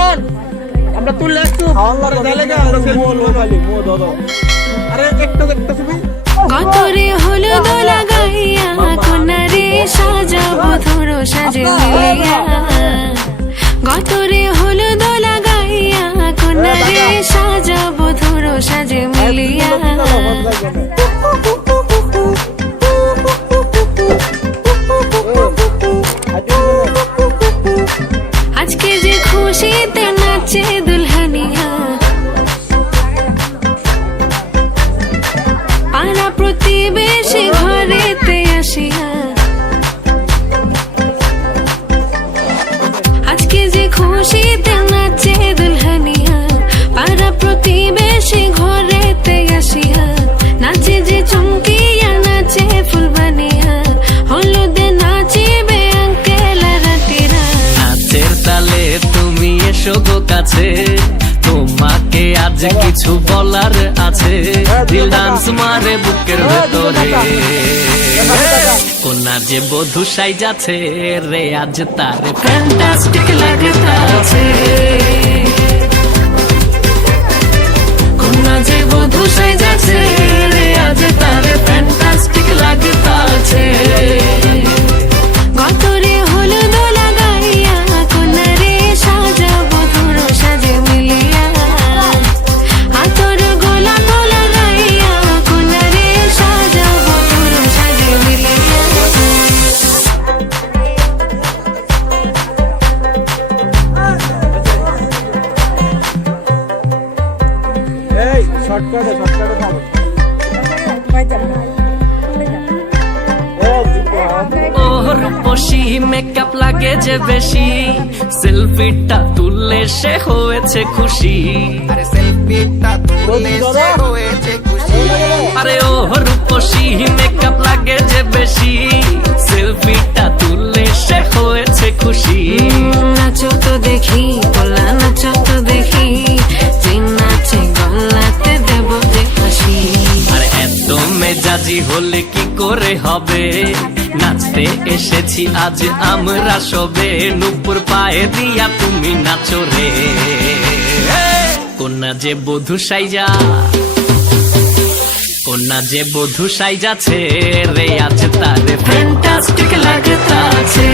come on আমরা তুললে একটু আরে একটা ছবি গতরে হলুদ লাগাইয়া কোনারে সাজাবো ধরো সাজে মিলিয়া গতরে হলুদ লাগাইয়া কোনারে সাজাবো ধরো সাজে মিলিয়া আজকে যে খুশিতে নাচে দুলহানিয়া পাড়া প্রতিবেশী ঘরেতে আসিয়া আজকে যে খুশিতে নাচে দুলহানিয়া পাড়া প্রতিবেশী ঘরেতে আসিয়া নাচে যে চমকিয়া নাচে ফুলবানিয়া হলুদে নাচিবে আঙ্কেল রাতিরা নাচের তালে তুমি এসো গো কাছে তোমাকে আজ কিছু বলার আছে দিল ডান্স মারে বুকের ভেতরে কোনা যে বধূ সাইজাছে রে আজ তার ফ্যান্টাস্টিক লাগতাছে কোনা যে বধূ সাইজাছে রে আজ তার ফ্যান্টাস্টিক লাগতাছে গতরে হলুদ লাগাইয়া কোনারে সাজাবো ধরো সাজে মিলিয়া হাতর গোলাপ লাগাইয়া কোনারে সাজাবো ধরো সাজে মিলিয়া এই শর্টকাটে খাবো ওর বসি মেকআপ লাগে যে বেশি সেলফিটা তুললে সে হয়েছে খুশি আরে ওর বসি মেকআপ লাগে যে বেশি সেলফিটা তুললে সে হয়েছে খুশি নাচো তো দেখি বলা নাচো তো দেখি যে নাচে গলাতে দেবো যে হাসি আর এত মেজাজি হলে কি করে হবে নাচতে এসেছি আজ আমরা সবে নুপুর পায়ে দিয়া তুমি নাচো রে কোনা যে বধূ সাইজা কোনা যে বধূ সাইজাছে রে আজ তারে ফ্যান্টাস্টিক লাগতাছে